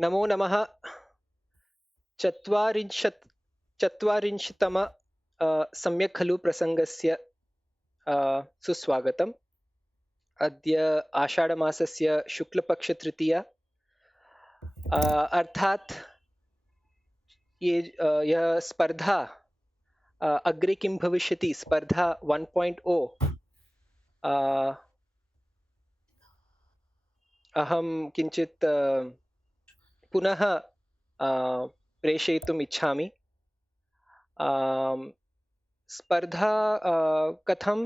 नमो नमः। चत्वारिंशतम सम्यक् खलु प्रसङ्गस्य सुस्वागतम्। अद्य आषाढमासस्य शुक्लपक्षतृतीया, अर्थात् यः स्पर्धा अग्रे किं भविष्यति, स्पर्धा 1.0 अहं किञ्चित् पुनः प्रेषयितुम् इच्छामि। स्पर्धा कथं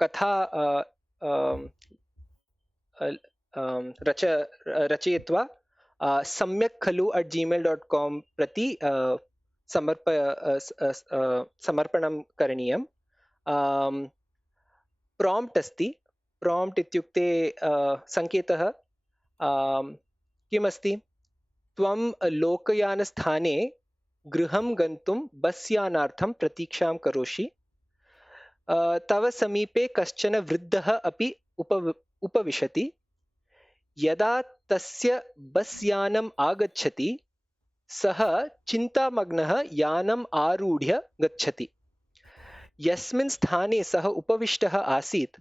कथा रचयित्वा सम्यक् खलु @gmail.com प्रति समर्पणं करणीयं। प्रॉम्प्ट् अस्ति। प्रॉम्प्ट् इत्युक्ते सङ्केतः किमस्ति? त्वं लोकयानस्थाने गृहं गन्तुं बस् यानार्थं प्रतीक्षां करोषि। तव समीपे कश्चन वृद्धः अपि उपविशति। यदा तस्य बस् यानम् आगच्छति, सः चिन्तामग्नः यानम् आरूढ्य गच्छति। यस्मिन् स्थाने सः उपविष्टः आसीत्,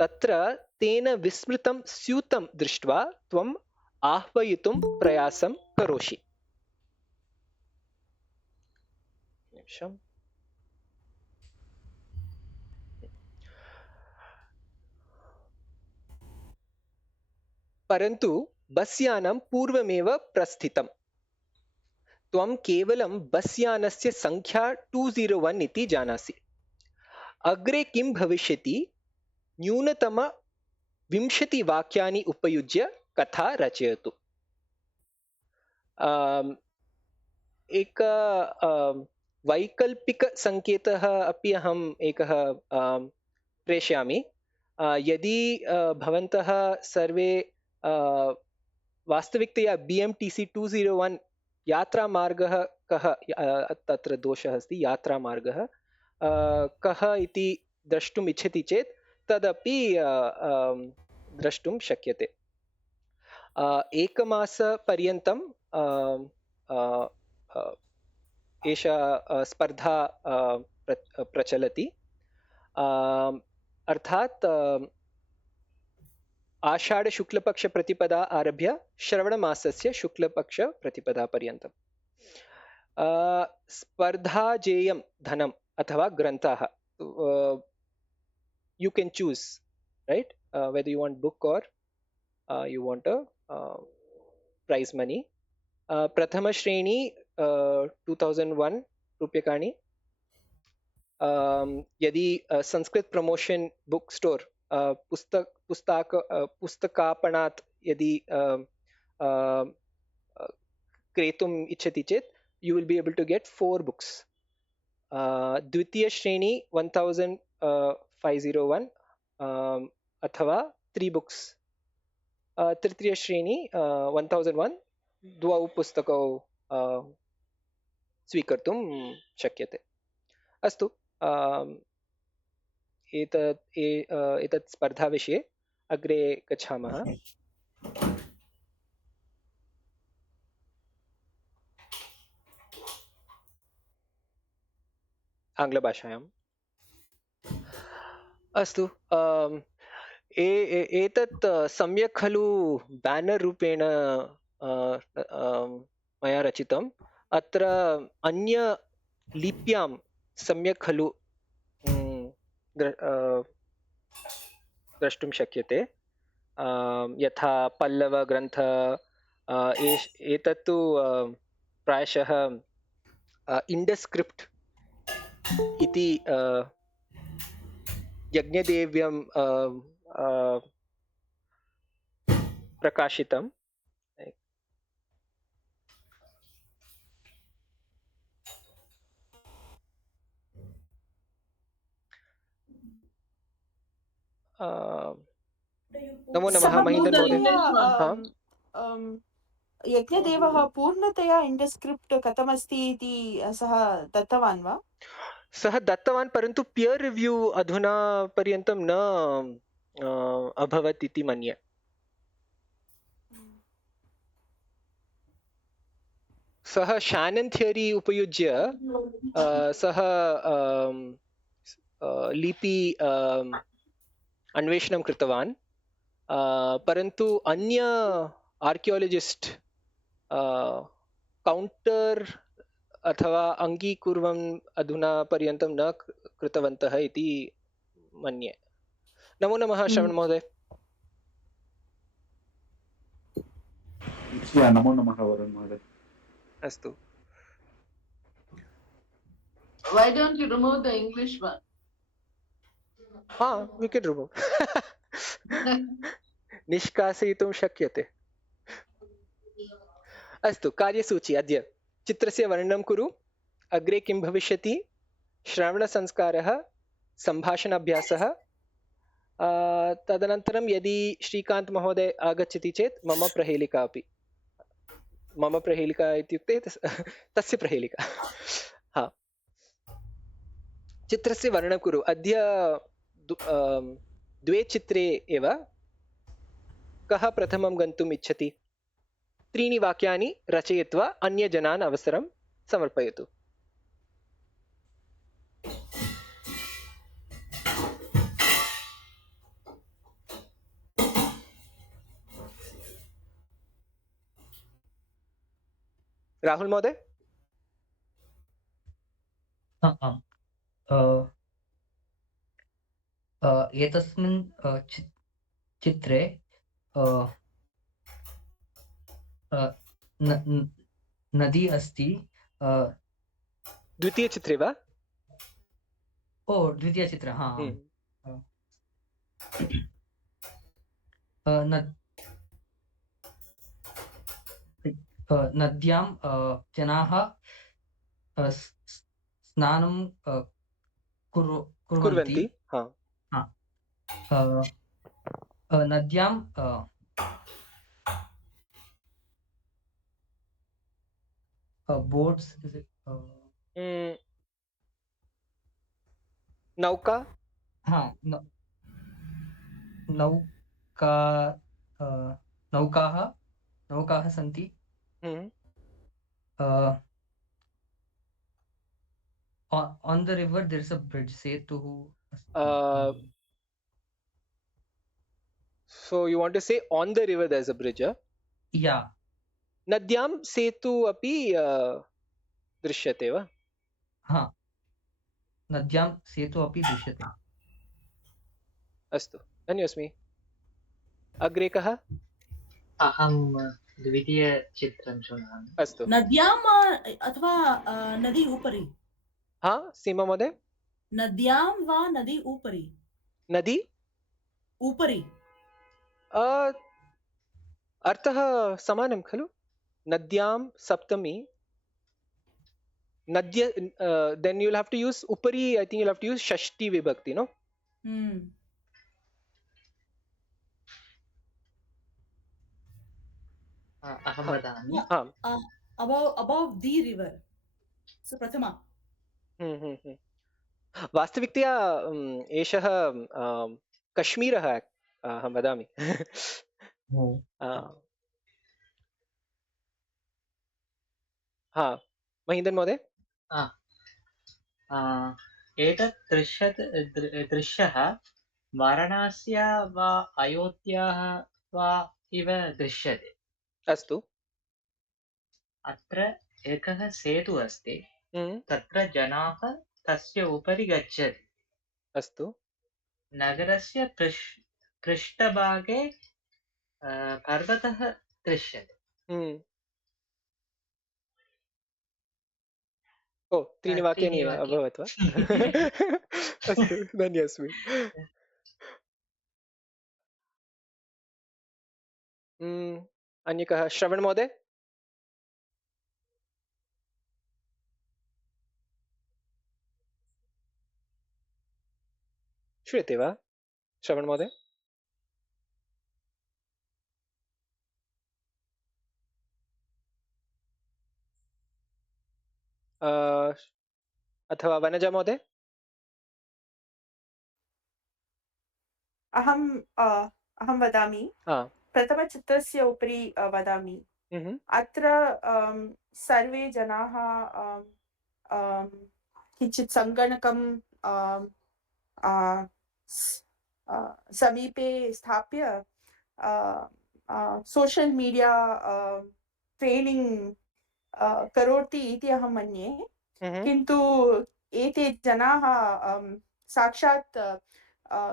तत्र तेन विस्मृतं स्यूतं दृष्ट्वा त्वम् आह्वयितुं प्रयासं करोषि। परन्तु बस् यानं पूर्वमेव प्रस्थितम्। त्वं केवलं बस् यानस्य संख्या 201 इति जानासि। अग्रे किं भविष्यति? न्यूनतम 20 वाक्यानि उपयुज्य कथा रचयतु। एक वैकल्पिकसङ्केतः अपि अहम् एकः प्रेषयामि। यदि भवन्तः सर्वे वास्तविकतया BMTC 201 यात्रामार्गः कः, तत्र दोषः अस्ति, यात्रामार्गः कः इति द्रष्टुम् इच्छति चेत् तदपि द्रष्टुं शक्यते। एकमासपर्यन्तं एषा स्पर्धा प्रचलति। अर्थात् आषाढशुक्लपक्षप्रतिपदा आरभ्य श्रवणमासस्य शुक्लपक्षप्रतिपदापर्यन्तं। स्पर्धाजेयं धनम् अथवा ग्रन्थाः, you can choose, right, whether you want book or you want a prize money. प्रथमश्रेणी 2001 रूप्यकाणि। यदि संस्कृत प्रमोशन बुक स्टोर पुस्तकापणात् यदि क्रेतुम् इच्छति चेत् you will be able to get 4 books. द्वितीय श्रेणी 1501 अथवा 3 books. तृतीय श्रेणी 1001 द्वौ पुस्तकौ स्वीकर्तुं शक्यते। अस्तु, एतत् स्पर्धाविषये अग्रे गच्छामः। आङ्ग्लभाषायाम्। अस्तु, एतत् सम्यक् खलु बैनर् रूपेण मया रचितम्। अत्र अन्य लिप्यां सम्यक् खलु द्रष्टुं शक्यते, यथा पल्लवग्रन्थ। एतत्तु प्रायशः इण्डस्क्रिप्ट् इति यज्ञदेव्यं प्रकाशितम्। नमो नमः महेन्द्र महोदय। यज्ञदेवः पूर्णतया इण्डस्क्रिप्ट् कथमस्ति इति सः दत्तवान् वा? सः दत्तवान्, परन्तु पियर् रिव्यू अधुना पर्यन्तं न अभवत् इति मन्ये। सः शानन् थियरी उपयुज्य सः लिपि अन्वेषणं कृतवान्, परन्तु अन्य आर्कियोलजिस्ट् कौण्टर् अथवा अङ्गीकुर्वन् अधुना पर्यन्तं न कृतवन्तः इति मन्ये। नमो नमः श्रवण महोदय। नमो नमः वरुण महोदय। अस्तु। Why don't you remove the English one? we can remove. निष्कासयितुं शक्यते। अस्तु, कार्यसूची अद्य चित्रस्य वर्णनं कुरु, अग्रे किं भविष्यति, श्रवणसंस्कारः, सम्भाषणाभ्यासः, तदनन्तरं यदि श्रीकान्त महोदय आगच्छति चेत् मम प्रहेलिका अपि, मम प्रहेलिका इत्युक्ते तस्य प्रहेलिका। हा, चित्रस्य वर्णनं कुरु। अद्य द्वे चित्रे एव कः प्रथमं गन्तुम् इच्छति? 3 वाक्यानि रचयित्वा अन्यजनान् अवसरं समर्पयतु। राहुल महोदय। एतस्मिन् चित्रे नदी अस्ति। द्वितीयचित्रे वा? ओ, द्वितीयचित्र, हा। नद्यां जनाः स्नानं कुर्वन्ति। नद्यां बोट्स, नौका, हाँ, नौकाः सन्ति। On the river there is a bridge, सेतु। So you want to say on the river there is a bridge, huh? Yeah. नद्यां सेतु अपि दृश्यते वा? हाँ, नद्यां सेतु अपि दृश्यते। अस्तु, धन्योऽस्मि। अग्रे कः? अहं द्वितीयचित्रं शृणोमि। अस्तु। नद्याम् अथवा नदी उपरि? हाँ, सीमा महोदय। नद्यां वा नदी उपरि? नदी उपरि। अर्थः समानं खलु? नद्यां सप्तमी, नद्य, then you'll have to use upari. I think you'll have to use shashti vibhakti, no? अहं वदामि। above the river, so prathama। वास्तविकतया एषः कश्मीरः, अहं वदामि। हाँ, महीन्दन् महोदय। एतत् दृश्यः वाराणस्या वा अयोध्याः वा इव दृश्यते। अस्तु। अत्र एकः सेतु अस्ति, तत्र जनाः तस्य उपरि गच्छति। अस्तु। नगरस्य पृष्ठभागे पर्वतः दृश्यते। ओ, 3 वाक्यानि अभवत् वा? अस्तु, धन्योऽस्मि। अन्य कः? श्रवण महोदय। श्रूयते वा श्रवण महोदय? अथवा वनजा महोदय? अहं वदामि। प्रथमचित्रस्य उपरि वदामि। Mhm. अत्र सर्वे जनाः किञ्चित् सङ्गणकं समीपे स्थाप्य सोशल् मीडिया ट्रेनिङ्ग् करोति इति अहं मन्ये। Mhm. किन्तु एते जनाः साक्षात्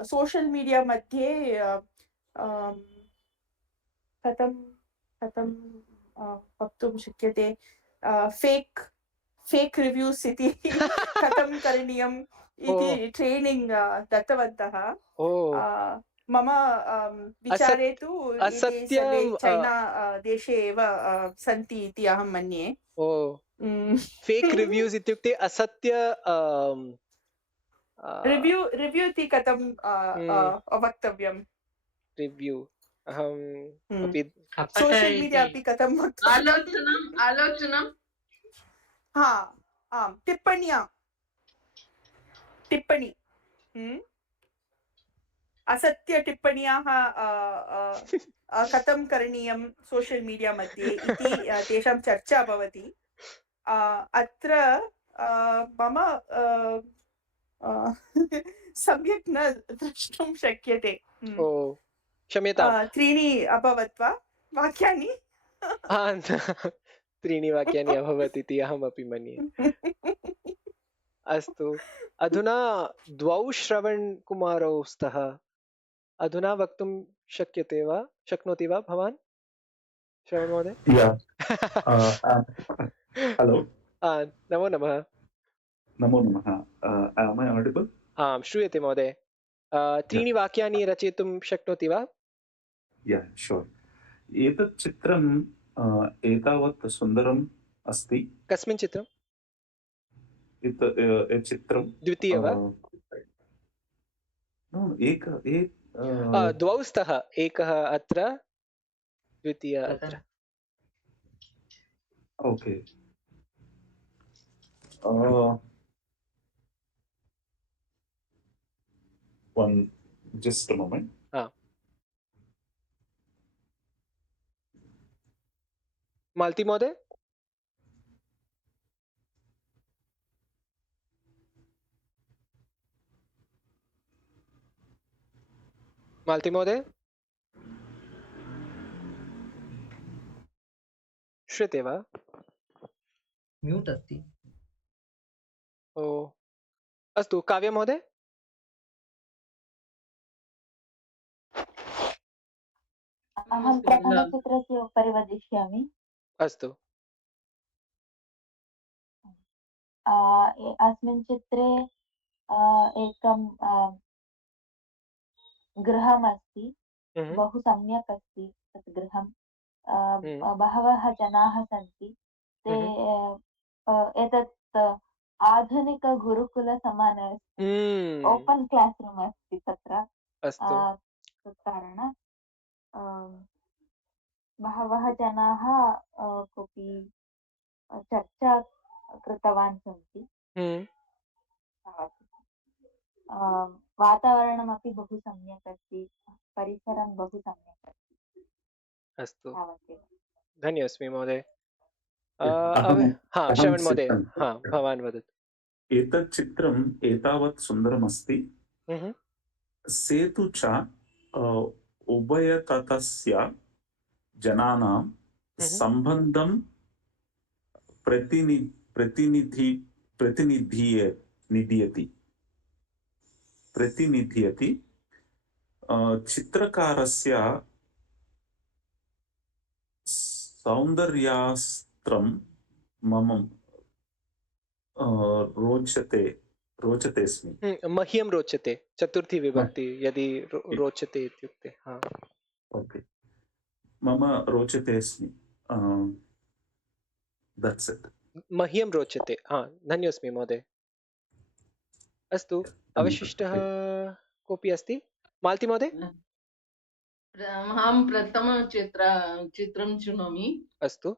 सोशल् मीडिया मध्ये कथं वक्तुं शक्यते फेक् रिव्यूस् इति कथं करणीयम् इति Oh. ट्रेनिङ्ग् दत्तवन्तः। Oh. मम विचारे तु एते सर्वे असत्यं चैना देशे एव सन्ति इति अहं मन्ये। फेक् रिव्यूस् इत्युक्ते असत्य रिव्यू इति कथं वक्तव्यं? रिव्यू अहम् अपि कपट सोशल् मीडिया इति अपि कथं वक्तव्यम्? आलोचनं आम् टिप्पणी असत्यटिप्पण्याः कथं करणीयं सोशल् मीडिया मध्ये इति तेषां चर्चा भवति। अत्र मम सम्यक् न द्रष्टुं शक्यते। ओ क्षम्यताम् 3 अभवत् वा वाक्यानि? त्रीणि वाक्यानि अभवत् इति अहमपि मन्ये। अस्तु, अधुना द्वौ श्रवणकुमारौ स्तः। अधुना वक्तुं शक्नोति वा भवान्, श्रवण महोदय? Hello. नमो नमः। Namo Namaha. Am I audible? आम्, श्रूयते महोदय। त्रीणि वाक्यानि रचयितुं शक्नोति वा? Yeah, sure. एतत् चित्रम् एतावत् सुन्दरम् अस्ति। कस्मिन् चित्रम्? चित्रं द्वितीय वा? द्वौ स्तः, एकः अत्र, द्वितीय अत्र। ओके। Just a moment. मालती महोदय? मालती महोदय? श्रूयते वा? म्यूट् अस्ति। ओ अस्तु, काव्य महोदय? अहं प्रथमचित्रस्य उपरि वदिष्यामि। अस्तु। अस्मिन् चित्रे एकं गृहमस्ति। बहु सम्यक् अस्ति तत् गृहं। बहवः जनाः सन्ति। ते एतत् आधुनिकगुरुकुलसमान ओपन् क्लास् रूम् अस्ति तत्र। तत् कारणात् बहवः जनाः कोऽपि चर्चा कृतवान् सन्ति। वातावरणमपि बहु सम्यक् अस्ति, परिसरं बहु सम्यक् अस्ति। अस्तु, तावदेव। धन्योऽस्मि महोदय। श्रवण महोदय, भवान् वदतु। एतत् चित्रम् एतावत् सुन्दरमस्ति। सेतु च उभयतटस्य जनानां सम्बन्धं प्रतिनिधीयति। चित्रकारस्य सौन्दर्यास्त्रं मम रोचते स्मि। मह्यं रोचते, चतुर्थी विभक्ति यदि रोचते इत्युक्ते। ओके, मम रोचते स्मि। That's it. मह्यं रोचते। धन्योऽस्मि महोदय। अस्तु, अवशिष्टः कोऽपि अस्ति? मालती महोदय? अहं चित्रं शृणोमि। अस्तु।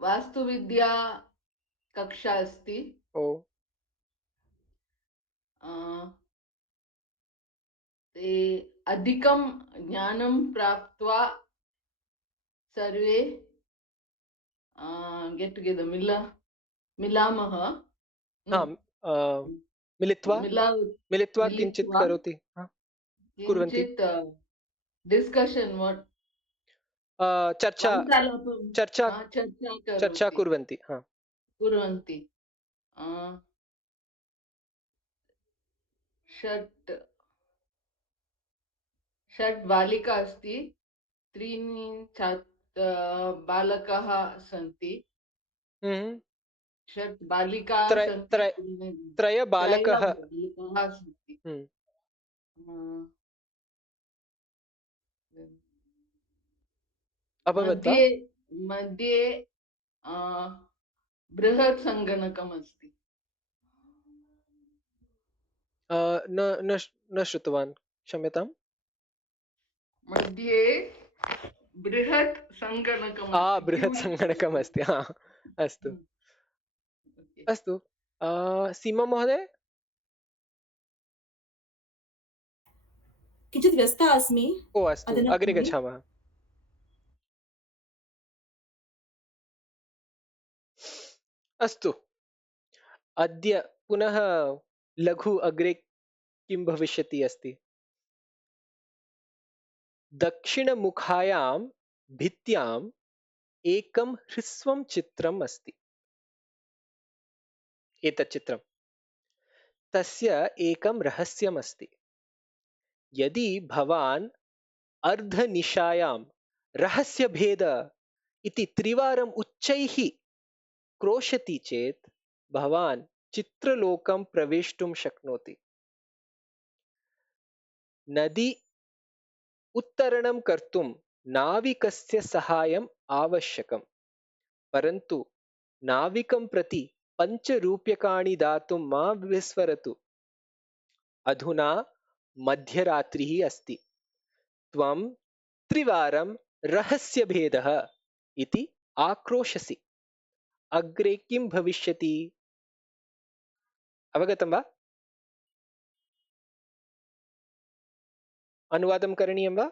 वास्तुविद्या कक्षा अस्ति। अधिकं ज्ञानं प्राप्त्वा सर्वे गेट टुगेदर मिलामः हाँ, मिलित्वा मिलित्वा किञ्चित् मिलित्वा करोति, कुर्वन्ति, किञ्चित् डिस्कशन् वाट् चर्चा वार्तालापं चर्चा चर्चा कुर्वन्ति, कुर्वन्ति षट् बालिका अस्ति, त्रीणि बालकाः सन्ति, षट् बालिका सन्ति, त्रय बालकः सन्ति। अभवत् वा? मध्ये बृहत् सङ्गणकम् अस्ति। न श्रुतवान्, क्षम्यताम्। मध्ये बृहत् सङ्गणकम् बृहत् सङ्गणकम् अस्ति, अस्तु अस्तु। सीमा महोदय, किञ्चित् व्यस्ता अस्मि। ओ अस्तु, अग्रे गच्छामः। अस्तु, अद्य पुनः लघु अग्रे किं भविष्यति अस्ति। दक्षिणमुखायां भित्त्याम् एकं ह्रस्वं चित्रम् अस्ति। एतत् चित्रं, तस्य एकं रहस्यम् अस्ति। यदि भवान् अर्धनिशायां रहस्यभेद इति त्रिवारम् उच्चैः क्रोशति चेत् भवान् चित्रलोकं प्रवेष्टुं शक्नोति। नदी उत्तरणं कर्तुं नाविकस्य सहायम् आवश्यकम्, परन्तु नाविकं प्रति 5 रूप्यकाणि दातुं मा विस्मरतु। अधुना मध्यरात्रिः अस्ति, त्वं त्रिवारं रहस्यभेदः इति आक्रोशसि। अग्रे किं भविष्यति? अवगतं वा? अनुवादं करणीयं वा?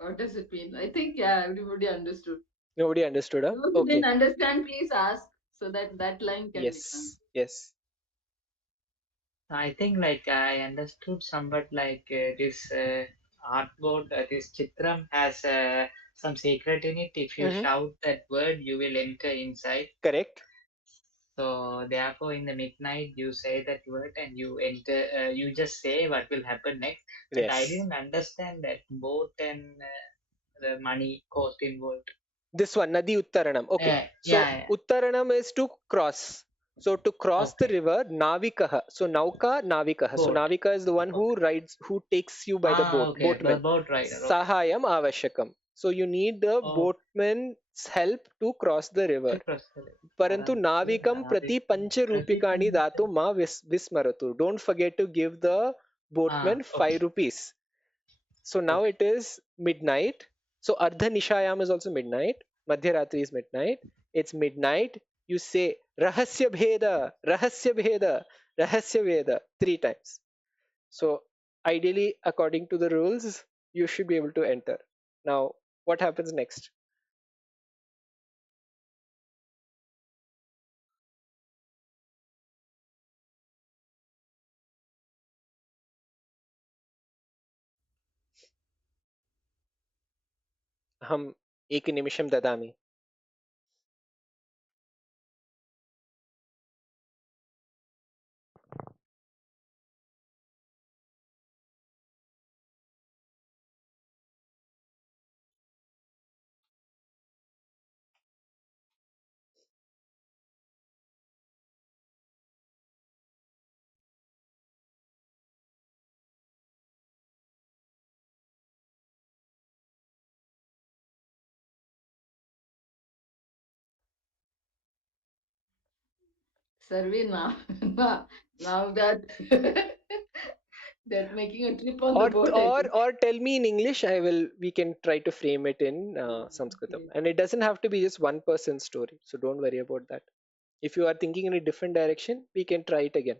What does it mean? I think everybody understood. Nobody understood, huh? Those who Okay. didn't understand, please ask so that line can be done. Yes. I think like I understood somewhat like this artboard, this chitram has some secret in it. If you shout that word, you will enter inside. Correct. So therefore, in the midnight, you say that word and you enter. You just say what will happen next. But I didn't understand that boat and the money cost involved. This one, Nadi Uttaranam. Okay. Uttaranam is to cross. So to cross the river, Navikah. So Nauka, Navikah. So Navika is the one who rides, who takes you by the boat. Boatman. The boat rider. Sahayam Avashakam. So you need the boatman's help to cross the river. Parantu Navikam prati 5 rupikani datu ma vismaratu. Don't forget to give the boatman 5 rupees. So now it is midnight. So Ardha Nishayam is also midnight. Madhyaratri is midnight. It's midnight. You say Rahasya Bheda, Rahasya Bheda, Rahasya Veda 3 times. So ideally, according to the rules, you should be able to enter. Now, what happens next? अहम् एकनिमिषं ददामि। Survey now that they're making a trip on the boat. Or tell me in English. We can try to frame it in Sanskritam. And it doesn't have to be just one person's story. So don't worry about that. If you are thinking in a different direction, we can try it again.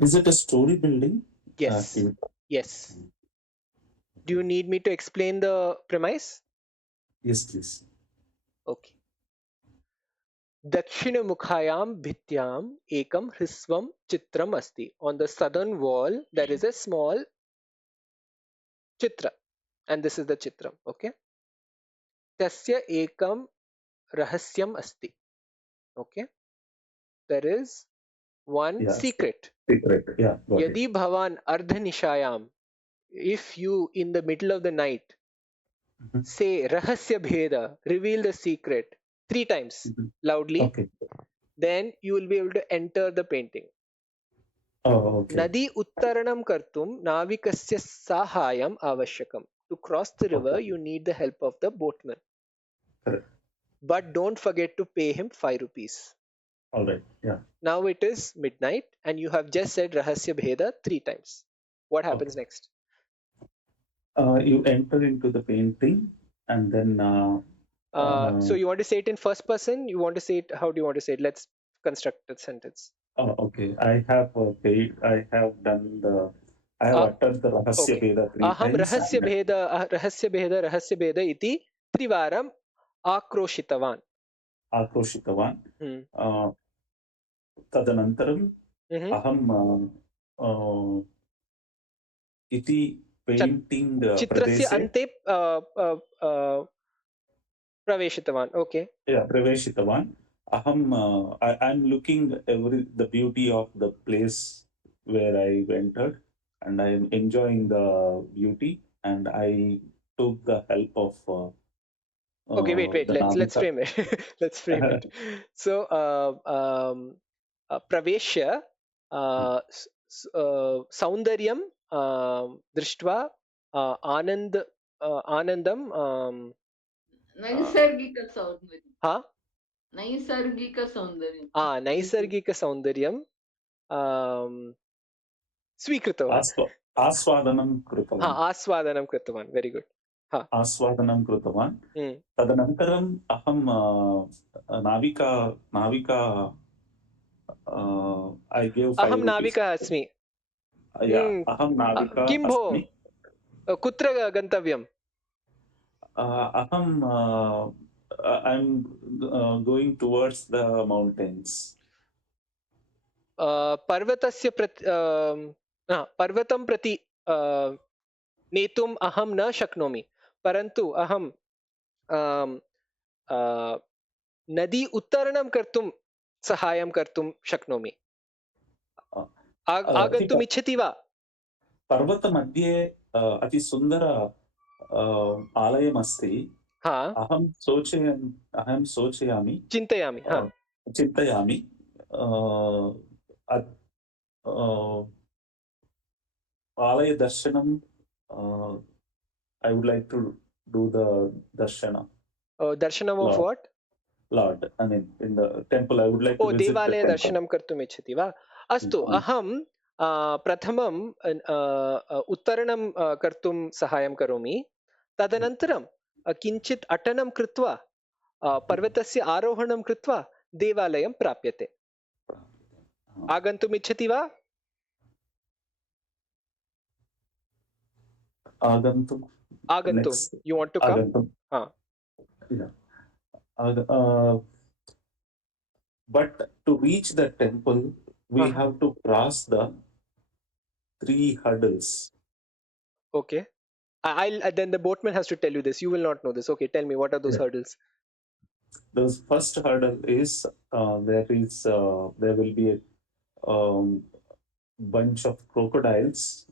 Is it a story building? Yes. Yes. Do you need me to explain the premise? Yes, please. Okay. दक्षिणमुखायां भित्त्याम् एकं ह्रस्वं चित्रम् अस्ति. On the southern wall, there is a small chitra, and this is the chitram. Okay. तस्य एकं रहस्यम् अस्ति. Okay. There is one Yeah. secret. Secret. Yeah. Got it. यदि भवान् अर्धनिशायां, if you in the middle of the night Mhm. say rahasya bheda, reveal the secret 3 times Mhm. loudly, Okay. then you will be able to enter the painting. Oh, okay. Nadi uttaranam kartum navikasya sahayam avashyakam. To cross the river, Okay. you need the help of the boatman. Correct. But don't forget to pay him 5 rupees. All right. Yeah. Now it is midnight and you have just said rahasya bheda 3 times. What happens next? You enter into the painting and then So you want to say it in first person? You want to say it? How do you want to say it? Let's construct a sentence. okay. I have paid. I have done the. I have uttered the Rahasya Okay. Veda 3 Aham times. rahasya bheda iti trivaram akroshitavan. Akroshitavan. Hmm. Tadanantaram Mhm. aham iti painting Chitrasya pradeshe. ante praveshitavan. Okay. Yeah, praveshitavan. I'm looking the beauty of the place where I entered, and I am enjoying the beauty, and I took the help of Okay, wait. the Let's Navika. frame it. Let's frame it. So praveshya saundaryam drishtva anandam नैसर्गिकसौन्दर्यं ha नैसर्गिकसौन्दर्यं नैसर्गिकसौन्दर्यं स्वीकृतवान्. आस्वादनं कृतवान्. आस्वादनं कृतवान्. Very good. आस्वादनं कृतवान्. तदनन्तरम् अहं Navika I gave 5 अहं rupees. नाविकः अस्मि. अहं नाविका किं भो अस्मि. कुत्र गन्तव्यम्? I'm going towards the mountains. पर्वतस्य पर्वतं प्रति नेतुम् अहं न शक्नोमि, परन्तु अहं नदी उत्तरणं कर्तुं सहायं कर्तुं शक्नोमि. आगन्तुम् इच्छति वा? पर्वतमध्ये अतिसुन्दर आलयमस्ति. अहं सोचयामि चिन्तयामि आलयदर्शनं I would like to do the darshana. Darshanam of what? Lord. I mean, in the temple, I would like to visit देवालये the temple. दर्शनं कर्तुम् इच्छति वा? अस्तु, अहं प्रथमं उत्तरणं कर्तुं सहायं करोमि. तदनन्तरं किञ्चित् अटनं कृत्वा पर्वतस्य आरोहणं कृत्वा देवालयं प्राप्यते. आगन्तुम् इच्छति वा? आगन्तुं. You want to come? Yeah. But to reach the temple, we have to cross the 3 hurdles. Okay. Then the boatman has to tell you this. You will not know this. Okay, tell me, what are those hurdles? The first hurdle is there will be a bunch of crocodiles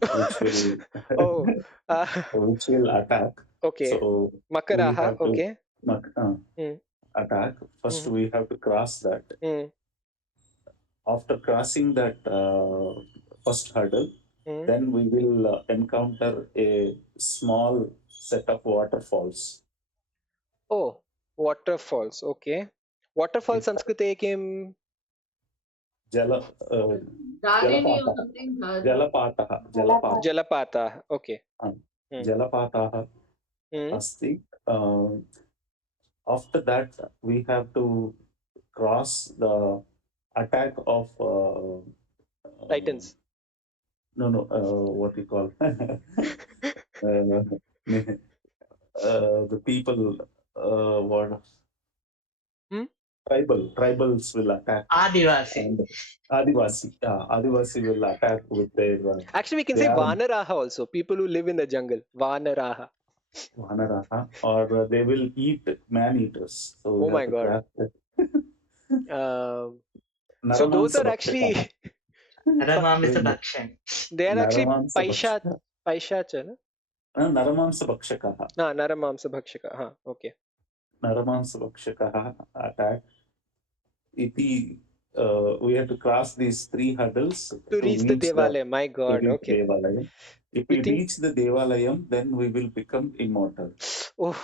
which will attack. Okay. So Makaraha. Okay. Attack. First, we have to cross that. After crossing that first hurdle, then we will encounter a small set of waterfalls. Oh, waterfalls. Okay. Waterfall संस्कृते किं? जल Dalini or something. जलपातः जलपातः. Okay. जलपातः अस्ति. After that we have to cross the attack of Titans. no what you call the people what tribals will attack. Adivasi. And Adivasi will attack with their Actually, we can say Vanaraha also. People who live in the jungle. Vanaraha. Vanaraha, or they will eat man-eaters. So Oh my God. So those are actually Naramamsa Bhakshan. they are actually Naramamsa Paishacha, no? Naramamsa Bhakshakaha. Naramamsa Bhakshaka. Okay. Naramamsa Bhakshakaha attack. We have to cross these 3 hurdles To reach the Devalayam. My God. Okay. Devalayam. If we reach the Devalayam, then we will become immortal. Oh.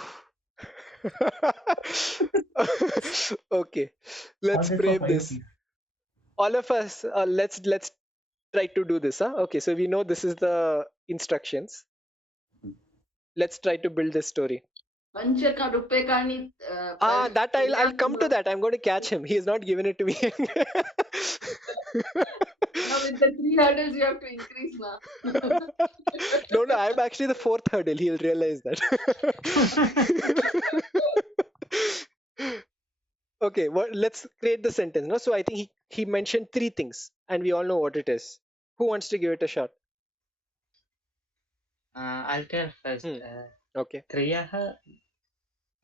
Okay. Let's frame this. All of us, let's try to do this. Okay. So we know this is the instructions. Let's try to build this story. Panchaka Rupekani. That I'll come to that. I'm going to catch him. He has not given it to me. Now with the 3 hurdles you have to increase now. No, I'm actually the 4th hurdle. He'll realize that. Okay, let's create the sentence. No, so I think he mentioned 3 things, and we all know what it is. Who wants to give it a shot? I'll tell first. Okay. Triyaha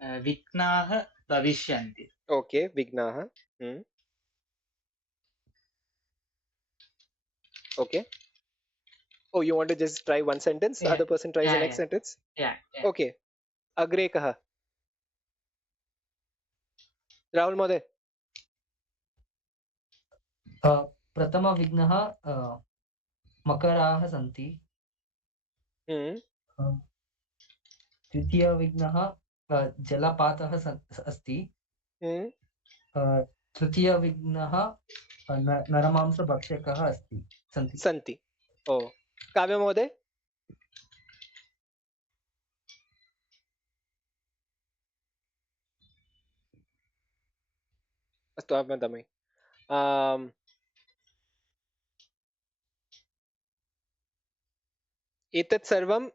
Viknaha Bhavishyanti. Okay, Vignaha. Okay. Oh, you want to just try one sentence? The Yeah. other person tries the Yeah, next yeah. sentence? Yeah. Okay. Agre kaha. Rahul Mode. प्रथमविघ्नः मकराः सन्ति। द्वितीयविघ्नः जलपातः अस्ति। तृतीयविघ्नः नरमांसभक्षकः अस्ति सन्ति। ओ काव्य महोदय। अस्तु वदामि। एतत् सर्वं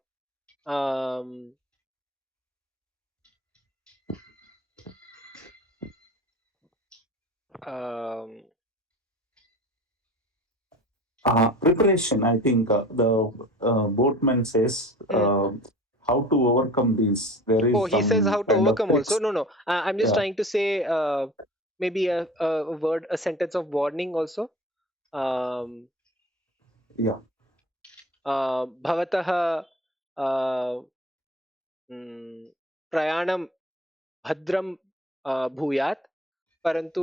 preparation. I think the boatman says how to overcome these. There is he says how to overcome also. No. I'm just trying to say maybe a word, a sentence of warning also. भवतः प्रयाणं भद्रं भूयात्, परन्तु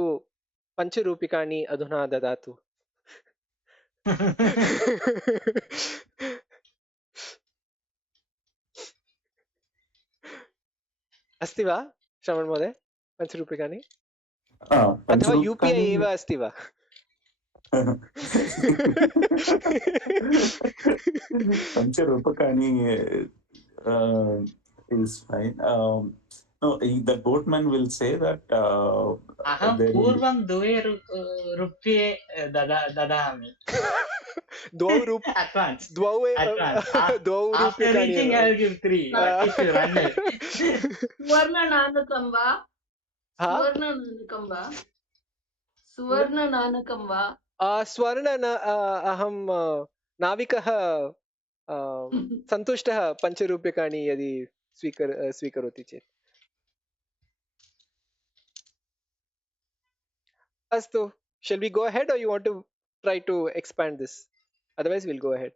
5 रूप्यकाणि अधुना ददातु। अस्ति वा श्रवण महोदय 5 रूप्यकाणि अथवा UPI एव अस्ति वा? Pancharopakani is fine. No, the boatman will say that Aham purvam dve rupye dadami. Advance. After reaching, I will give 3. If you run it. Suvarna Nanakam va? Suvarna Nanakam va? Suvarna Nanakam va? स्वर्ण अहं नाविकः सन्तुष्टः 5 रूप्यकाणि यदि स्वीकरोति चेत्। अस्तु, shall we go ahead or you want to try to expand this? Otherwise we'll go ahead.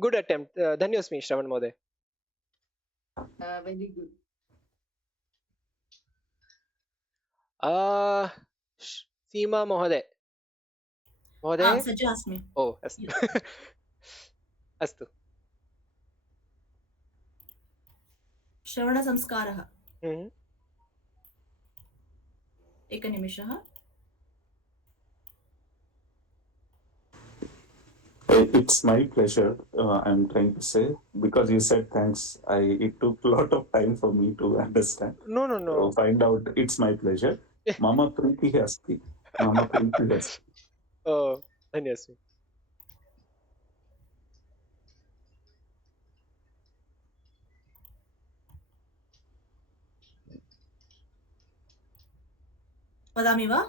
Good attempt. धन्योस्मि श्रवण महोदय. Very good. सीमा महोदय. सज्जा अस्मि. ओ अस्तु. अस्तु. श्रवणसंस्कारः. एकनिमिषः। It's my pleasure. I'm trying to say because you said thanks. It took a lot of time for me to understand. No. Find out. It's my pleasure. Mama priti asti. Mama priti asti. धन्यस्मि। वदामि वा?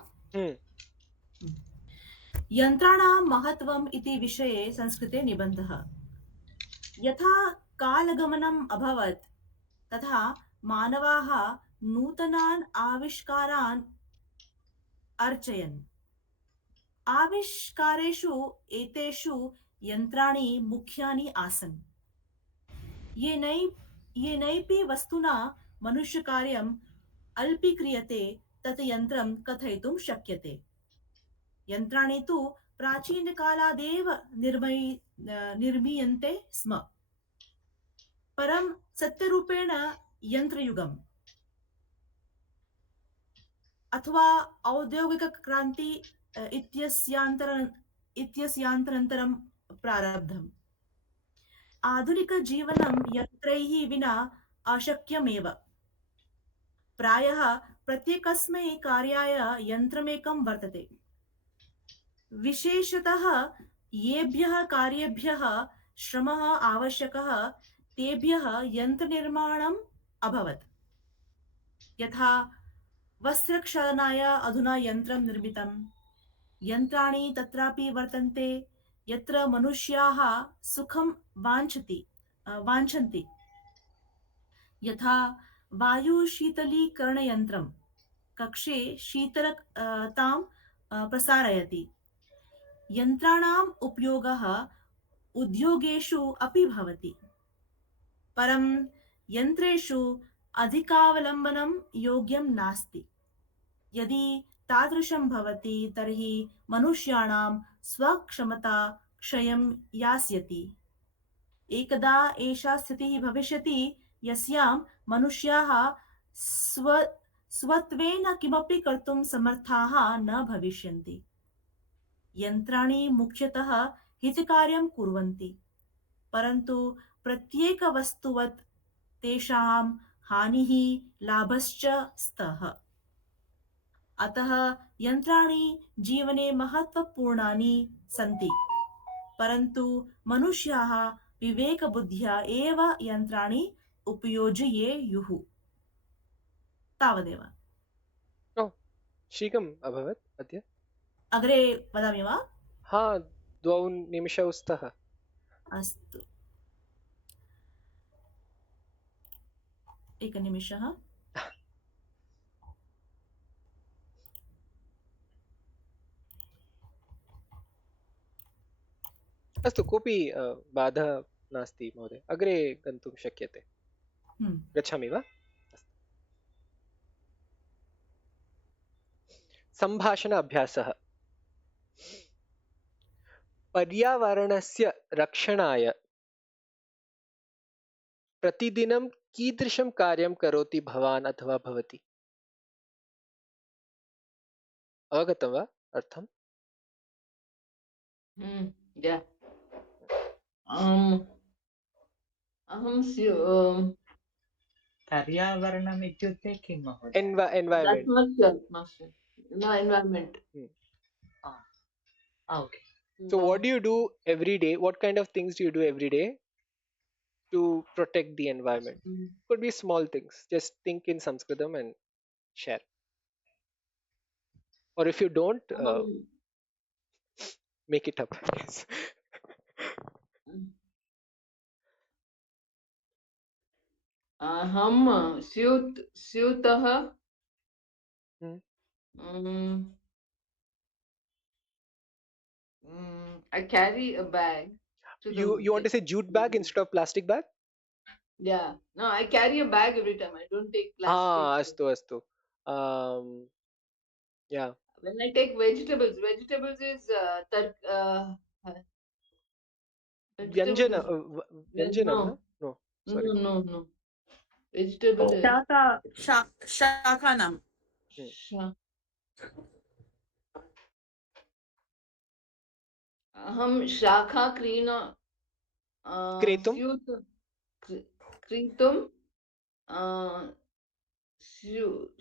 यन्त्राणां महत्त्वम् इति विषये संस्कृते निबन्धः। यथा कालगमनम् अभवत् तथा मानवाः नूतनान् आविष्कारान् अर्चयन्। आविष्कारेषु एतेषु यन्त्राणि मुख्यानि आसन्। येनैपि वस्तुना मनुष्यकार्यम् अल्पीक्रियते तत् यन्त्रं कथयितुं शक्यते। यन्त्राणि तु प्राचीनकालादेव निर्मीयन्ते स्म। परं सत्यरूपेण यन्त्रयुगम् अथवा औद्योगिकक्रान्ति इत्यस्यान्तरं प्रारब्धम्। आधुनिकजीवनं यन्त्रैः विना अशक्यमेव। प्रायः प्रत्येकस्मै कार्याय यन्त्रमेकं वर्तते। विशेषतः येभ्यः कार्येभ्यः श्रमः आवश्यकः तेभ्यः यन्त्रनिर्माणम् अभवत्। यथा वस्त्रक्षालनाय अधुना यन्त्रं निर्मितं। यन्त्राणि तत्रापि वर्तन्ते यत्र मनुष्याः सुखं वाञ्छन्ति। यथा वायुशीतलीकरणयन्त्रं कक्षे शीतलतां प्रसारयति। यन्त्राणाम् उपयोगः उद्योगेषु अपि भवति। परं यन्त्रेषु अधिकावलम्बनं योग्यं नास्ति। यदि तादृशं भवति तर्हि मनुष्याणां स्वक्षमता क्षयं यास्यति। एकदा एषा स्थितिः भविष्यति यस्यां मनुष्याः स्वत्वेन किमपि कर्तुं समर्थाः न भविष्यन्ति। यन्त्राणि मुख्यतः हितकार्यं कुर्वन्ति, परन्तु प्रत्येकवस्तुवत् तेषां हानिः लाभश्च स्तः। अतः यन्त्राणि जीवने महत्त्वपूर्णानि सन्ति, परन्तु मनुष्याः विवेकबुद्ध्या एव यन्त्राणि उपयोजयेयुः। तावदेव। शीघ्रम् अभवत् अद्य। अग्रे वदामि वा? हा, 2 निमिषौ स्तः। अस्तु, एकनिमिषः। अस्तु, कोऽपि बाधः नास्ति महोदय, अग्रे गन्तुं शक्यते। गच्छामि वा? सम्भाषण अभ्यासः। पर्यावरणस्य रक्षणाय प्रतिदिनं कीदृशं कार्यं करोति भवान् अथवा भवती? अवगतं वा अर्थम्? Yeah. अहं पर्यावरणम् इत्युक्ते किं महोदय? environment. Okay. So what do you do every day? What kind of things do you do every day to protect the environment? Could be small things. Just think in Sanskritam and share. Or if you don't, make it up. Yes. अहं स्यूतः I carry a bag. You want to say jute bag instead of plastic bag? Yeah. No, I carry a bag every time. I don't take plastic. Astu. Yeah. When I take vegetables is Vyanjana. No. Sorry. No. Vegetable. शाकानां अहं शाखा क्रेतुं क्रीतुं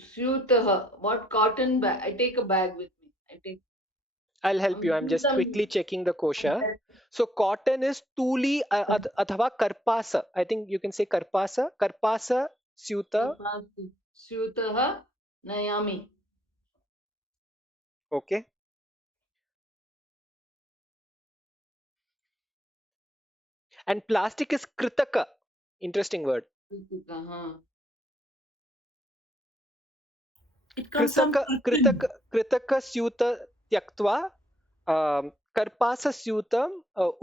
स्यूतः. What cotton bag? I take a bag with me. I take. I'll help you. I'm just quickly checking the kosha. So cotton is tuli athava karpasa. I think you can say karpasa. Karpasa syuta. स्यूतः नयामि. Okay. And plastic is kritaka. Interesting word. It comes from कृतक स्यूत त्यक्त्वा कर्पासस्यूतं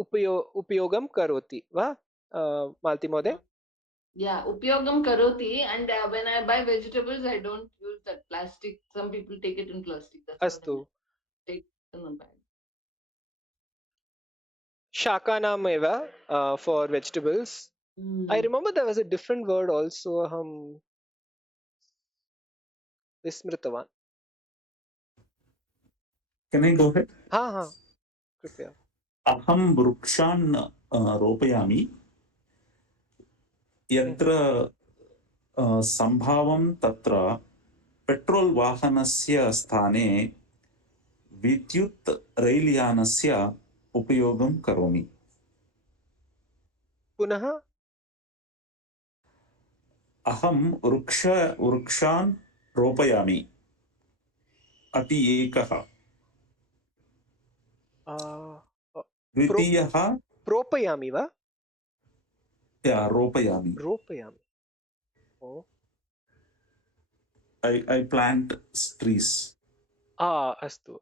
उपयोगं करोति वा मालती महोदय? Yeah, upyogam karoti, and when I buy vegetables, I don't use that plastic. Some people take it in plastic. That's what अस्तु. I take in a bag. शाकानाम् एव for vegetables. I remember there was a different word also. अहं विस्मृतवान्. Can I go ahead? हाँ कृपया. अहं वृक्षान् रोपयामि यत्र सम्भावं तत्र पेट्रोल् वाहनस्य स्थाने विद्युत् रैल्यानस्य उपयोगं करोमि. पुनः अहं वृक्षान् रोपयामि. अति एकः. द्वितीयः प्रोपयामि वा? रोपयामि. रोपयामि. I plant trees. अस्तु.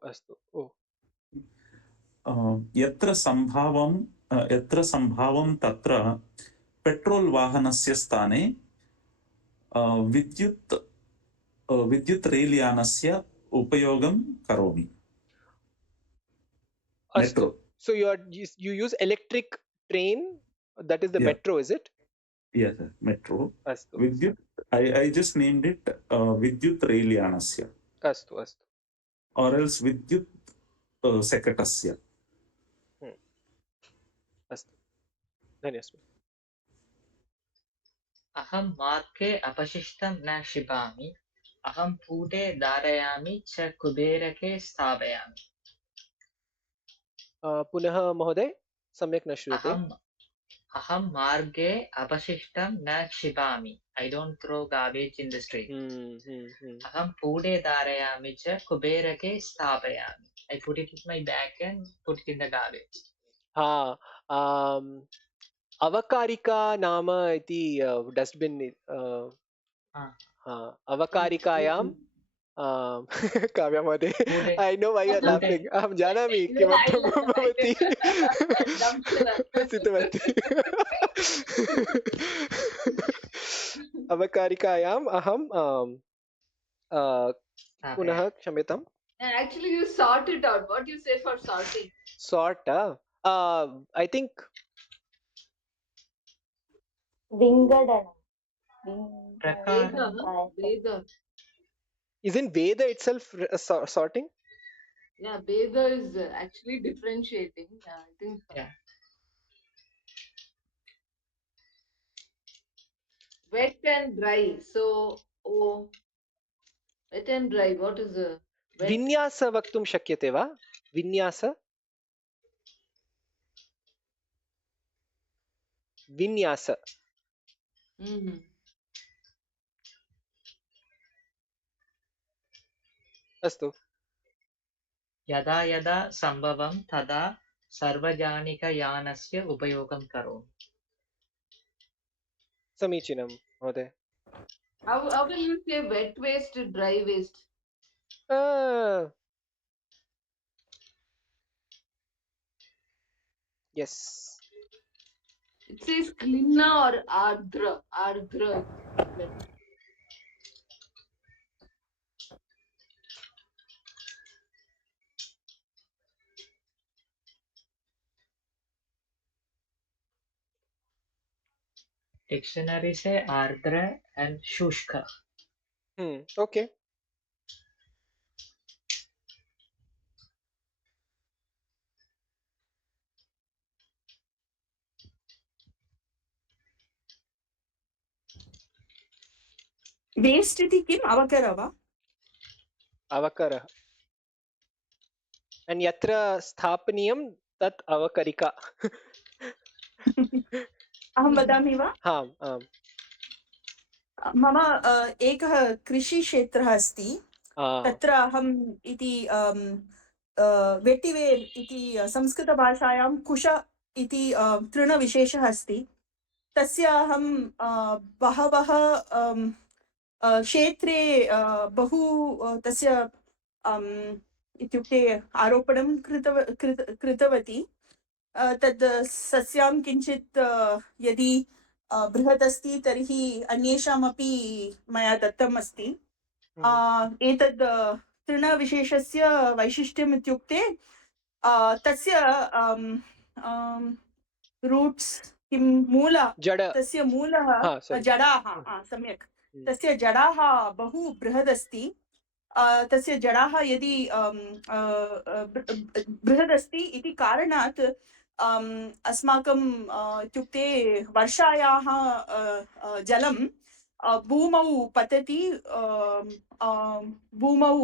यत्र सम्भावं तत्र पेट्रोल् वाहनस्य स्थाने विद्युत् रैल्यानस्य उपयोगं करोमि. Metro. So you use electric train, that is the metro, is it? Yes, metro. Astu. Vidyut, I just named it Vidyut Railyanasya. Astu. Or else Vidyut Sekatasya. Astu. Dhanyasmi. अहं मार्गे अपशिष्टं न क्षिपामि. अहं पूटे धारयामि च कुबेरके स्थापयामि. पुनः महोदय सम्यक् न श्रूयते. अहं मार्गे अपशिष्टं न क्षिपामि. I don't throw garbage in the street. अहं पूटे धारयामि च कुबेरके स्थापयामि. I put it in my bag and put it in the garbage. अवकारिका नाम इति डस्ट्बिन्. अवकारिकायां काव्या महोदय. I know why you are laughing. अहं जानामि किमर्थं भवति हसितवती. अवकारिकायाम् अहं पुनः क्षम्यताम्. Actually, you sort it out. What do you say for sorting? Sort. I think Vingadana. Veda. Isn't Veda itself sorting? Yeah, Veda is actually differentiating. Yeah, I think so. Yeah. Wet and dry. So, wet and dry. What is a wet? विन्यास वक्तुं शक्यते वा? विन्यास. विन्यास. अस्तु. यदा यदा सम्भवं तदा सार्वजनिकयानस्य उपयोगं करोमि. समीचीनं महोदय. How will you say wet waste, dry waste? Yes. It says klina or ardra. Ardra. Dictionary say ardra and shushka. Okay. Waste इति किम् अवकर वा अवकरः and यत्र स्थापनीयं तत् अवकरिका अहं वदामि वा आम् आम् मम एकः कृषिक्षेत्रः अस्ति तत्र अहम् इति वेटिवेर् इति संस्कृतभाषायां कुश इति तृणविशेषः अस्ति तस्य अहं बहवः क्षेत्रे बहु तस्य इत्युक्ते आरोपणं कृतवती तद् सस्यां किञ्चित् यदि बृहत् अस्ति तर्हि अन्येषामपि मया दत्तम् अस्ति एतद् तृणविशेषस्य वैशिष्ट्यम् इत्युक्ते तस्य रूट्स् किं मूलः तस्य मूलः जडाः सम्यक् तस्य जडाः बहु बृहदस्ति तस्य जडाः यदि बृहदस्ति इति कारणात् अस्माकं इत्युक्ते वर्षायाः जलं भूमौ पतति भूमौ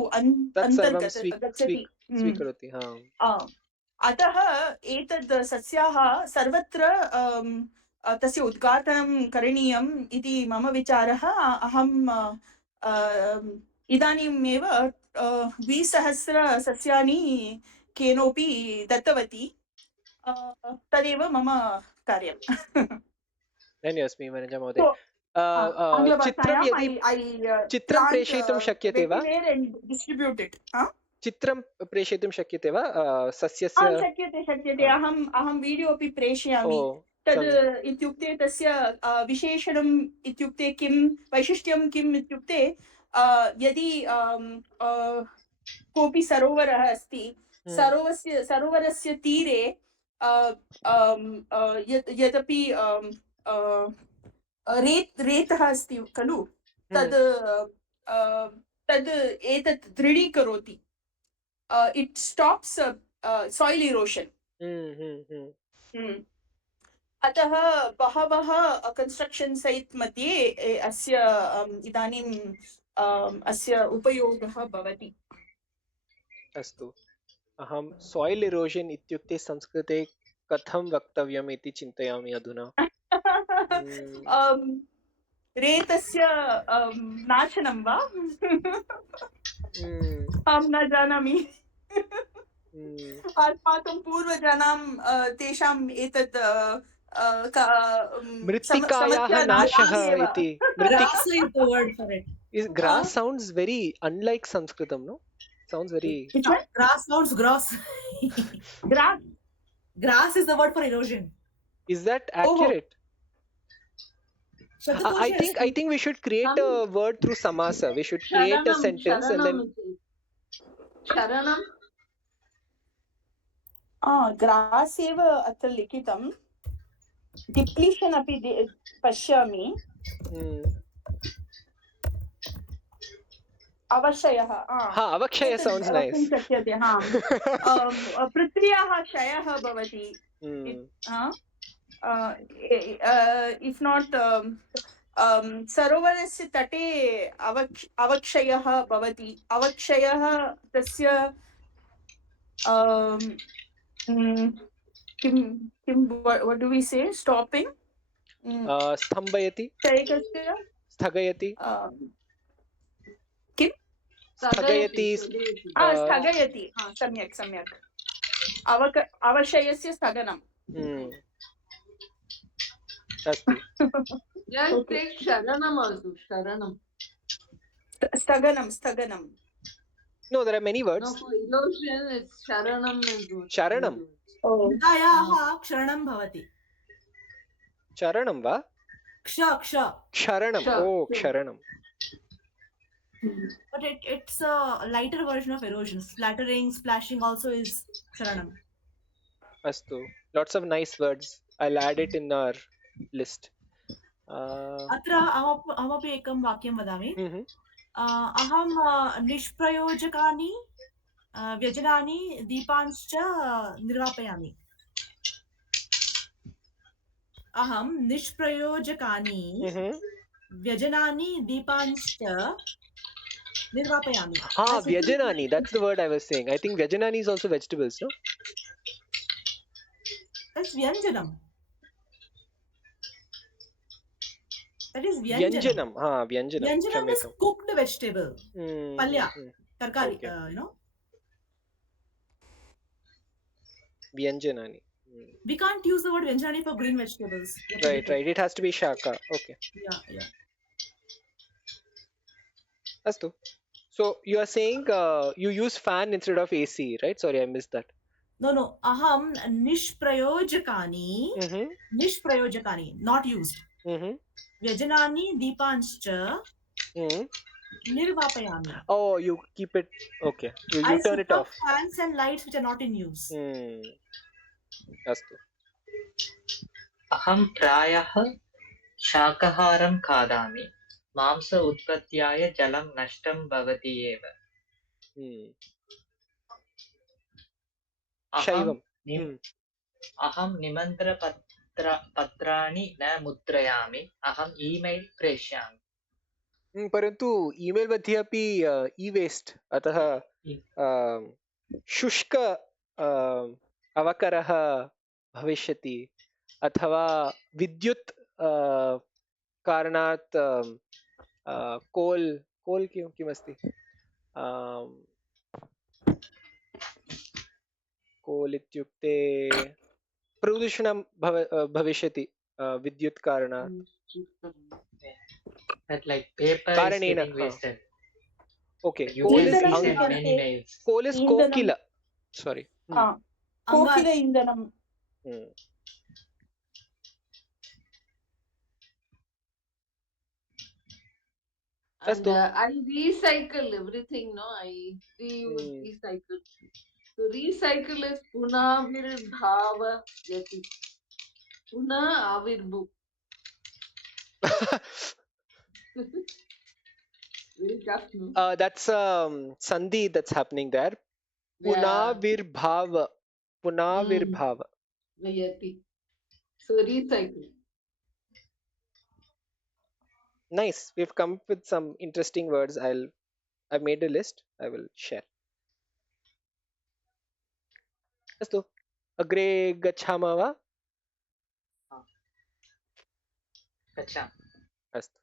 गच्छति स्वीकरोति अतः एतद् सस्याः सर्वत्र तस्य उद्घाटनं करणीयम् इति मम विचारः अहं इदानीमेव 20,000 सस्यानि केनोपि दत्तवती तदेव मम कार्यम् धन्योऽस्मि मनोजा महोदय चित्रं प्रेषयितुं शक्यते वा चित्रं प्रेषयितुं शक्यते वा सस्यस्य शक्यते अहं वीडियो अपि प्रेषयामि तद् इत्युक्ते तस्य विशेषणम् इत्युक्ते किं वैशिष्ट्यं किम् इत्युक्ते यदि कोऽपि सरोवरः अस्ति सरोवरस्य तीरे यदपि रेतः अस्ति खलु तद् एतत् दृढीकरोति इट् स्टाप्स् साइल् इरोशन् अतः बहवः कन्स्ट्रक्षन् सैट् मध्ये अस्य इदानीं अस्य उपयोगः भवति अस्तु अहं साइल् इरोशन् इत्युक्ते संस्कृते कथं वक्तव्यम् इति चिन्तयामि अधुना रेतस्य नाशनं वा अहं न जानामि अस्माकं पूर्वजनां तेषां एतत् मृत्तिकायाः नाशः इति grass sounds very unlike Sanskritam, no? Sounds very grass sounds gross. Grass is the word for erosion. Is that accurate? I think we should create a word through samasa. We should create a sentence and then sharanam grass एव अत्र लिखितं depletion अपि पश्यामि अवक्षयः अवक्षय sounds nice शक्यते पृथ्व्याः क्षयः भवति if not सरोवरस्य तटे अवक्षयः भवति अवक्षयः तस्य what do we say stopping स्तम्भयति स्थगयति किं स्थगयति स्थगयति सम्यक् अवक्षयस्य स्थगनम् अस्तु स्थगनं No, there are many words. No, for erosion, it's sharanam is good. Sharanam. Mridayaः क्षरणं भवति. Charanam va? Ksharanam. Oh, ksharanam. But it's a lighter version of erosion. Splattering, splashing also is ksharanam. Astu. Lots of nice words. I'll add it in our list. अत्र अहमपि एकं वाक्यं वदामि. अहं निष्प्रयोजकानि व्यजनानि दीपांश्च निर्वापयामि. अहं निष्प्रयोजकानि व्यजनानि दीपांश्च निर्वापयामि. Ah, As it is Vyajanani. That's the word I was saying. I think Vyajanani is also vegetables, no? that's Vyanjanam. That is Vyanjanam. Vyanjanam. Vyanjanam. Vyanjanam is Kshamyakam. cooked vegetable. Palya, tarkari, Okay. Vyanjanani. We can't use the word Vyanjanani for green vegetables. Right. It has to be Shaka. Okay. Yeah. Astu. So you are saying you use fan instead of AC, right? Sorry, I missed that. No. Aham nishprayojakaani. Nishprayojakaani, not used. Vyajanani deepanscha nirvapayami. Oh, you keep it. Okay. You I turn it switch off off. fans and lights which are not in use. Astu. अहं प्रायः शाकाहारं खादामि मांस उत्पत्त्याय जलं नष्टं भवति एव Shaivam. अहं निमन्त्रपत्राणि न मुद्रयामि अहम् ईमेल् प्रेषयामि परन्तु ईमेल् मध्ये अपि ई वेस्ट् अतः शुष्क अवकरः भविष्यति अथवा विद्युत् कारणात् कोल् किमस्ति कोल् इत्युक्ते प्रदूषणं भविष्यति विद्युत् कारणात् कारणेन ओके कोल् इस् कोकिल सारी कोकिल इन्धनम् And I recycle everything, no? I reuse, recycle. So recycle is punavirbhavayati. Puna avirbhu. Very tough, no? That's sandhi that's happening there. Punavirbhava. Yati. So recycle. Nice. We've come up with some interesting words. I've made a list. I will share. Astu. Agre gacchama va? गच्छामि Astu.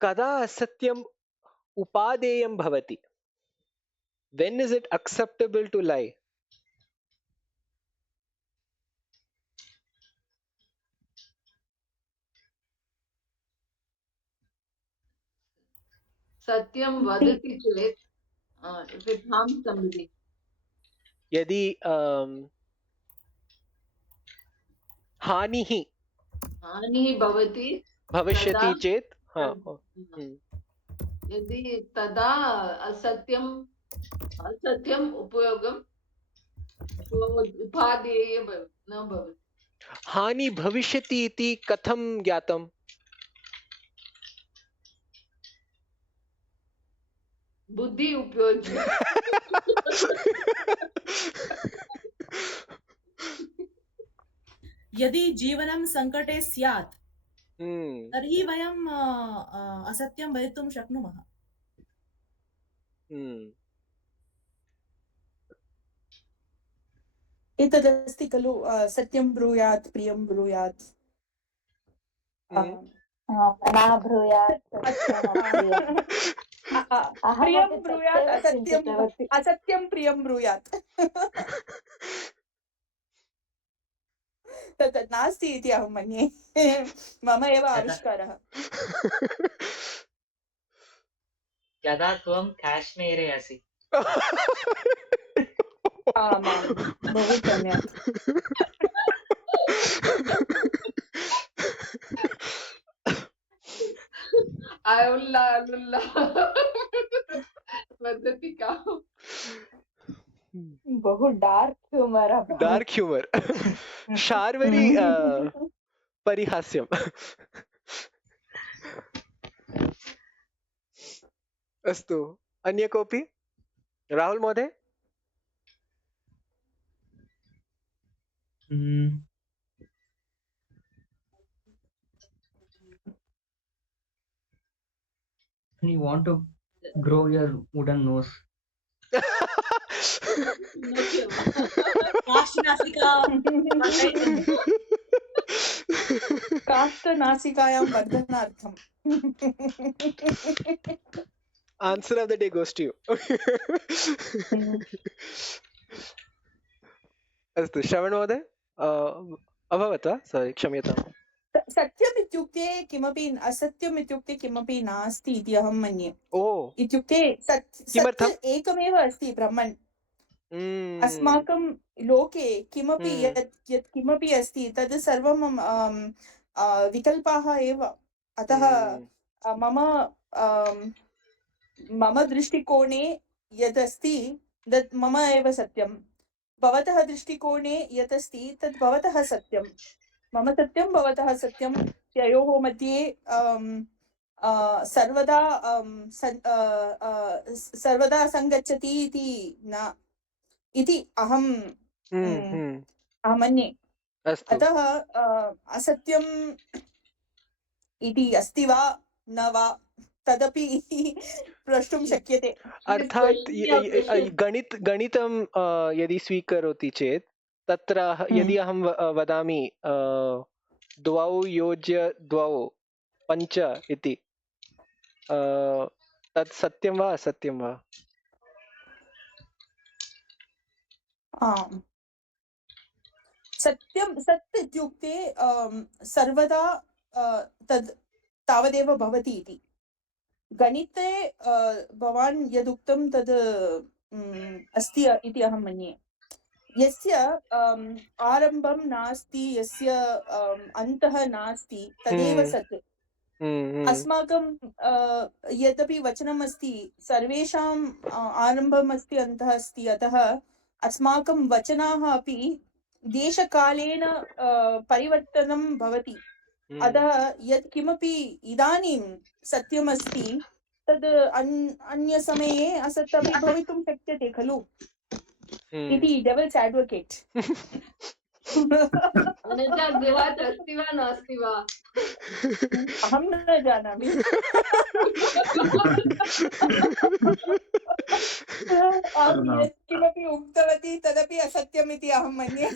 Kada asatyam upadeyam bhavati? When is it acceptable to lie? Satyam vadati chet. If it harms somebody. Yadi hanihi bhavati bhavishyati chet यदि तदा असत्यम उपयोगम उपादेय न भवति हानि भविष्यति इति कथं ज्ञातम् बुद्धि उपयोज्य यदि जीवनं संकटे स्यात् तर्हि वयं असत्यं वदितुं शक्नुमः एतदस्ति खलु सत्यं ब्रूयात् प्रियं ब्रूयात् न ब्रूयात् प्रियं ब्रूयात् असत्यं प्रियं ब्रूयात् तत् नास्ति इति अहं मन्ये मम एव आविष्कारः यदा त्वं काश्मीरे असि आमां बहु सम्यक् वदति का बहु डार्क् ह्यूमर् शार्वरी परिहास्यम् अस्तु अन्य कोऽपि राहुल महोदय when you want to grow your wooden nose. Nasika. काष्ठनासिकायां वर्धनार्थम् Answer of the day goes to you. अस्तु श्रवण महोदय अभवत् वा सारी क्षम्यताम्. सत्यम् इत्युक्ते किमपि असत्यम् इत्युक्ते किमपि नास्ति इति अहं मन्ये. ओ इत्युक्ते किमर्थम्? सत्य एकमेव अस्ति ब्रह्मन्. अस्माकं लोके किमपि यत् किमपि अस्ति तद् सर्वं विकल्पाः एव. अतः मम दृष्टिकोणे यत् अस्ति तत् मम एव सत्यं. भवतः दृष्टिकोणे यत् अस्ति तत् भवतः सत्यं. मम सत्यं भवतः सत्यं. तयोः मध्ये सर्वदा सङ्गच्छति इति न इति अहं मन्ये. अतः असत्यम् इति अस्ति वा न वा तदपि प्रष्टुं शक्यते. अर्थात् गणितं यदि स्वीकरोति चेत् तत्र यदि अहं वदामि 2 योज्य 2 5 इति तत् सत्यं वा असत्यं वा? सत्यं सत्य इत्युक्ते सर्वदा तद् तावदेव भवति इति. गणिते भवान् यदुक्तं तद् अस्ति इति अहं मन्ये. यस्य आरम्भं नास्ति, यस्य अन्तः नास्ति तदेव सत्. अस्माकं यदपि वचनम् अस्ति सर्वेषाम् आरम्भम् अस्ति, अन्तः अस्ति. अतः अस्माकं वचनाः अपि देशकालेन परिवर्तनं भवति. अतः यत् किमपि इदानीं सत्यमस्ति तद् अन्यसमये असत्यमपि भवितुं शक्यते खलु इति डेविल्स् एडवोकेट्. अनुजाग्रवात् अस्ति वा नास्ति वा अहं न जानामि. अहं यत् किमपि उक्तवती तदपि असत्यम् इति अहं मन्ये.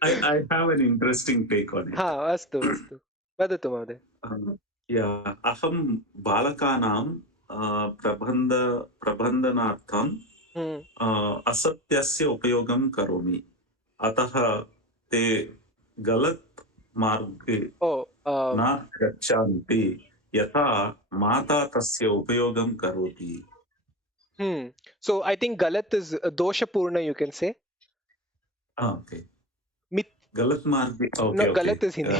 I have an interesting take on it. हा अस्तु अस्तु वदतु महोदय. अहं बालकानां प्रबन्धनार्थं असत्यस्य उपयोगं करोमि. अतः ते गलत् मार्गे न गच्छन्ति यथा माता तस्य उपयोगं करोति. So I think galat is doshapurna, you can say. Okay. गलत मार्गे. No, galat is Hindi.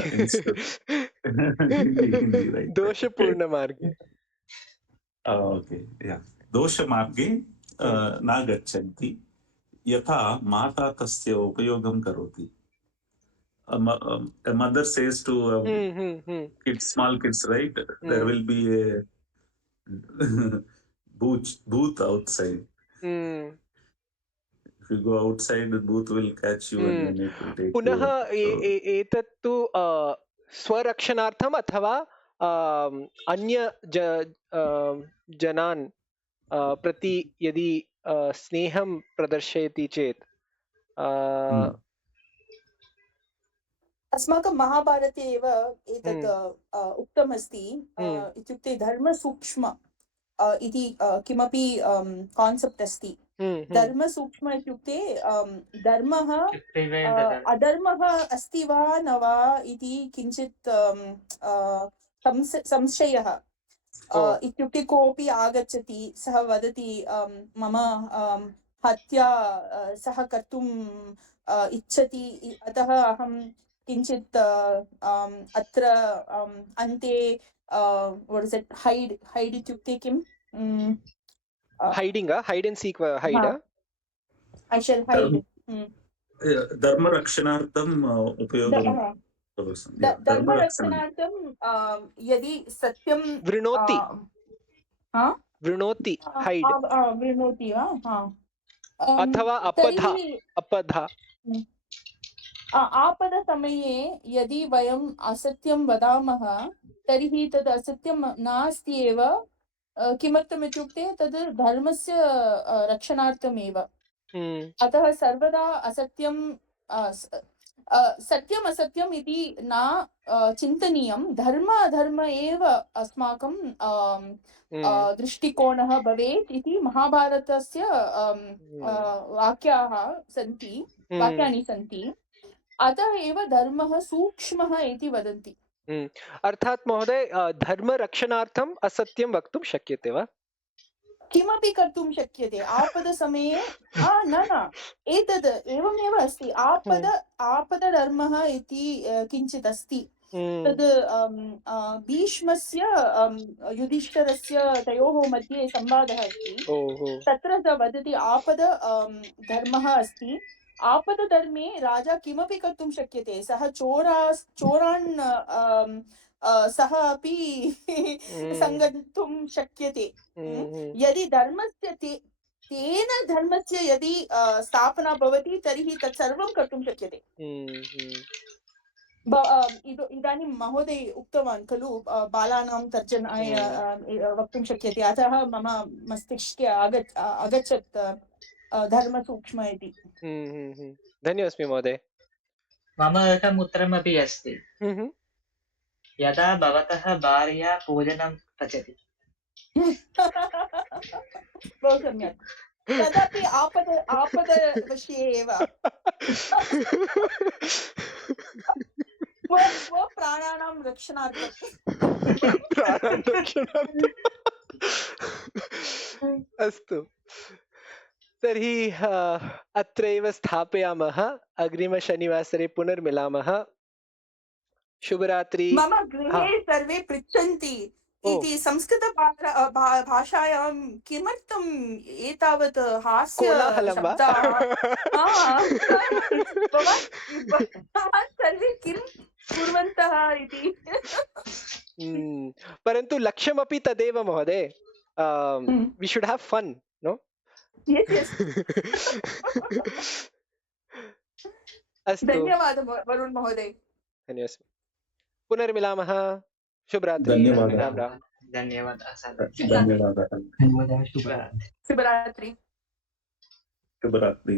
Hindi, right. दोषपूर्ण मार्गे. Okay, yeah. दोष मार्गे न गच्छन्ति यथा माता तस्य उपयोगं करोति. A mother says to kids, small kids, right? There will be a booth outside. If you go outside, the booth will catch you and then it will take you. पुनः एतत्तु स्वरक्षणार्थम् अथवा अन्य जनान् प्रति यदि स्नेहं प्रदर्शयति चेत् अस्माकं महाभारते एव एतत् उक्तमस्ति. इत्युक्ते धर्मसूक्ष्म इति किमपि कान्सेप्ट् अस्ति. धर्मसूक्ष्म इत्युक्ते धर्मः अधर्मः अस्ति वा न वा इति किञ्चित् संशयः. इत्युक्ते कोऽपि आगच्छति, सः वदति मम हत्या सः कर्तुम् इच्छति, अतः अहं किञ्चित् अत्र अन्ते what is it, hide इत्युक्ते किम्? hiding, hide and seek, hide. I shall hide. धर्मरक्षणार्थं उपयोगं धर्मरक्षणार्थं यदि सत्यं वृणोति hide वृणोति वा, अथवा अपधा आपदसमये यदि वयम् असत्यं वदामः तर्हि तद् असत्यं नास्ति एव। किमर्थम् इत्युक्ते तद् धर्मस्य रक्षणार्थमेव। अतः सर्वदा असत्यं सत्यम् असत्यम् इति न चिन्तनीयं। धर्म अधर्म एव अस्माकं दृष्टिकोणः भवेत् इति महाभारतस्य वाक्यानि सन्ति। अतः एव धर्मः सूक्ष्मः इति वदन्ति। अर्थात् महोदय धर्मरक्षणार्थम् असत्यं वक्तुं शक्यते वा? किमपि कर्तुं शक्यते आपदसमये। न एतद् एवमेव अस्ति। आपदधर्मः इति किञ्चित् अस्ति। तद् भीष्मस्य युधिष्ठिरस्य तयोः मध्ये संवादः अस्ति। तत्र स वदति आपद धर्मः अस्ति। आपदधर्मे राजा किमपि कर्तुं शक्यते। सः चोरान् सः अपि सङ्गन्तुं शक्यते। यदि धर्मस्य तेन धर्मस्य यदि स्थापना भवति तर्हि तत्सर्वं कर्तुं शक्यते। इदानीं महोदय उक्तवान् खलु बालानां तर्जनाय वक्तुं शक्यते। अतः मम मस्तिष्के अगच्छत् धर्मसूक्ष्म इति। धन्योऽस्मि महोदय। मम एकम् उत्तरमपि अस्ति। यदा भवतः भार्या भोजनं पचति। बहु सम्यक्। तदपि आपदविषये एव। प्राणानां रक्षणार्थम्। अस्तु, तर्हि अत्रैव स्थापयामः। अग्रिमशनिवासरे पुनर्मिलामः। शुभरात्रि। मम गृहे सर्वे पृच्छन्ति इति संस्कृत भाषायां किमर्थम् एतावत् हास्यशब्दाः। भवान् सर्वे किं कुर्वन्तः इति। परन्तु लक्ष्यमपि तदेव महोदय। we should have fun, no? Yes. अस्तु, धन्यवादः वरुण महोदय। धन्यवादः। पुनर्मिलामः। शुभरात्रि। धन्यवादः। शुभरात्रि। शुभरात्रि।